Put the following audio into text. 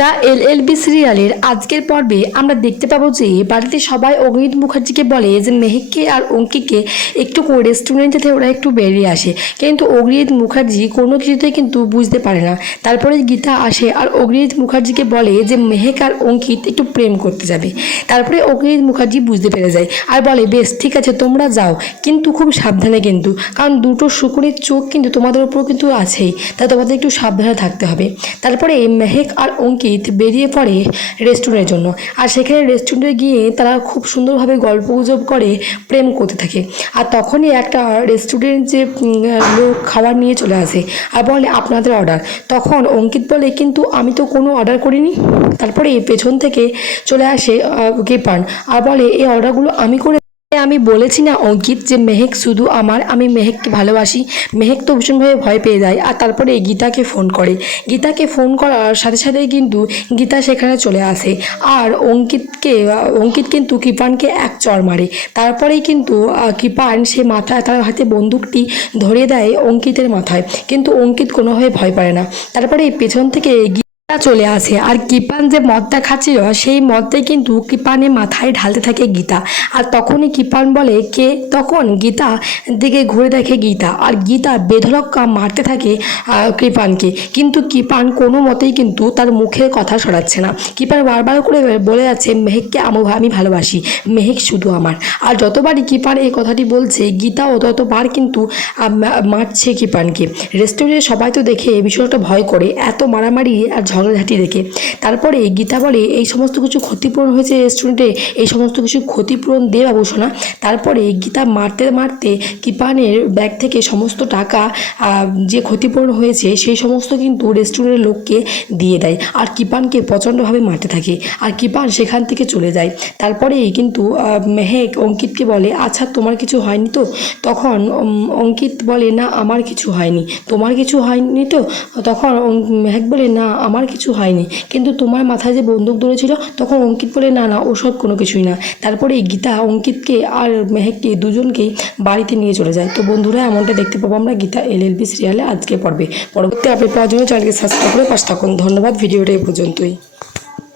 The L L B সিরিয়ালের আজকের পর্বে আমরা দেখতে পাবো যে বাড়িতে সবাই অগ্নিত মুখার্জিকে বলে যে মেহেককে আর অঙ্কিকে একটু রেস্টুরেন্ট থেকে ওরা একটু বেরিয়ে আসে। কিন্তু অগ্নিত মুখার্জি কোনো কিছুতেই কিন্তু বুঝতে পারে না। তারপরে গীতা আসে আর অগ্নিত মুখার্জিকে বলে যে মেহেক আর অঙ্কিত একটু প্রেম করতে যাবে। তারপরে অগ্নিত মুখার্জি বুঝতে পেরে যায় আর বলে, বেশ, ঠিক আছে, তোমরা যাও। কিন্তু খুব সাবধানে কিন্তু, কারণ দুটো শুকুরের চোখ কিন্তু তোমাদের উপর কিন্তু আছেই। তাই তোমাদের একটু সাবধানে থাকতে হবে। তারপরে মেহেক আর অঙ্কিত বেরিয়ে পড়ে রেস্টুরেন্টের জন্য। আর সেখানে রেস্টুরেন্টে গিয়ে তারা খুব সুন্দরভাবে গল্প গুজব করে, প্রেম করতে থাকে। আর তখনই একটা রেস্টুরেন্ট যে লোক খাবার নিয়ে চলে আসে আর বলে, আপনাদের অর্ডার তখন অঙ্কিত বলে, কিন্তু আমি তো কোনো অর্ডার করিনি। তারপরে পেছন থেকে চলে আসে কৃপান আর বলে, এই অর্ডারগুলো আমি করে আমি বলেছি না, অঙ্কিত, যে মেহেক শুধু আমার, আমি মেহেককে ভালোবাসি। মেহেক তো ভীষণভাবে ভয় পেয়ে যায়, আর তারপরে গীতাকে ফোন করে। গীতাকে ফোন করার সাথে সাথেই কিন্তু গীতা সেখানে চলে আসে। আর অঙ্কিতকে, অঙ্কিত কিন্তু কৃপানকে এক চর মারে। তারপরেই কিন্তু কৃপান সে মাথায়, তার হাতে বন্দুকটি ধরে দেয় অঙ্কিতের মাথায়। কিন্তু অঙ্কিত কোনোভাবে ভয় পায় না। তারপরে পেছন থেকে চলে আসে। আর কৃপান যে মদটা খাচ্ছিল, সেই মদটাই কিন্তু কৃপানের মাথায় ঢালতে থাকে গীতা। আর তখনই কৃপান বলে, কে? তখন গীতা দিকে ঘুরে দেখে গীতা। আর গীতা বেধরক্কা মারতে থাকে কৃপানকে। কিন্তু কৃপান কোনো মতেই কিন্তু তার মুখের কথা সরাচ্ছে না। কৃপান বারবার করে বলে যাচ্ছে, মেহেককে আমো ভালোবাসি। মেহেক শুধু আমার। আর যতবারই কৃপান এই কথাটি বলছে, গীতাও ততবার কিন্তু মারছে কৃপানকে। রেস্টুরেন্টে সবাই তো দেখে এই বিষয়টা ভয় করে। এত মারামারি আর ঝগড়াঝাটি দেখে। তারপরে গীতা বলে, এই সমস্ত কিছু ক্ষতিপূরণ হয়েছে রেস্টুরেন্টে এই সমস্ত কিছু ক্ষতিপূরণ দে বাবুসোনা তারপরে গীতা মারতে মারতে কৃপানের ব্যাগ থেকে সমস্ত টাকা যে ক্ষতিপূরণ হয়েছে, সেই সমস্ত কিন্তু রেস্টুরেন্টের লোককে দিয়ে দেয়। আর কৃপানকে প্রচণ্ডভাবে মারতে থাকে। আর কৃপান সেখান থেকে চলে যায়। তারপরেই কিন্তু মেহেক অঙ্কিতকে বলে আচ্ছা তোমার কিছু হয়নি তো? তখন অঙ্কিত বলে, না, আমার কিছু হয়নি। তোমার কিছু হয়নি তো? তখন মেহেক বলে, না, আমার কিছু হয়নি। কিন্তু তোমার মাথায় যে বন্দুক ধরেছিল, তখন অঙ্কিত বলে, না না, ওসব কোনো কিছুই না। তারপরে গীতা অঙ্কিতকে আর মেহেককে দুজনকেই বাড়িতে নিয়ে চলে যায়। তো বন্ধুরা, এমনটা দেখতে পাবো আমরা গীতা এল এল বি সিরিয়ালে আজকে পড়বে পরবর্তী আপডেট পাওয়ার জন্য চ্যানেলকে সাবস্ক্রাইব করে পাশে থাকুন। ধন্যবাদ, ভিডিওটা এই পর্যন্তই।